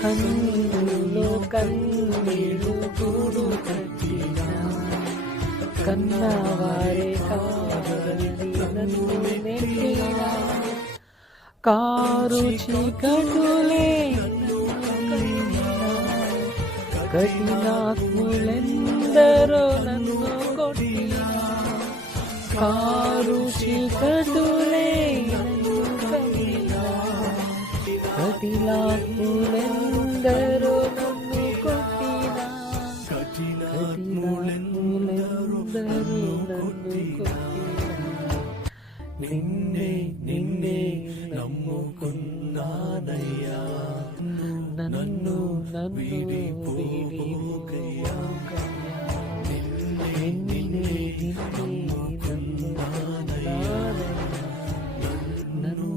కన్నులో కన్నీళ్ళు గూడు కట్టినా కన్నవారే కాదని నన్ను నెట్టినా కారు చీకటులే కఠినాత్ములెందరో నన్ను కొట్టినా కారు చీకటులే నన్ను కట్టినా కఠినాత్ములెందరో నన్ను కొట్టినా కఠినాత్ములెందరో నన్ను కొట్టినా నిన్నే నిన్నే నమ్ముకున్నానయ్యా నన్ను విడిపోకయ్యా నిన్నే నమ్ముకున్నానయ్యా నన్ను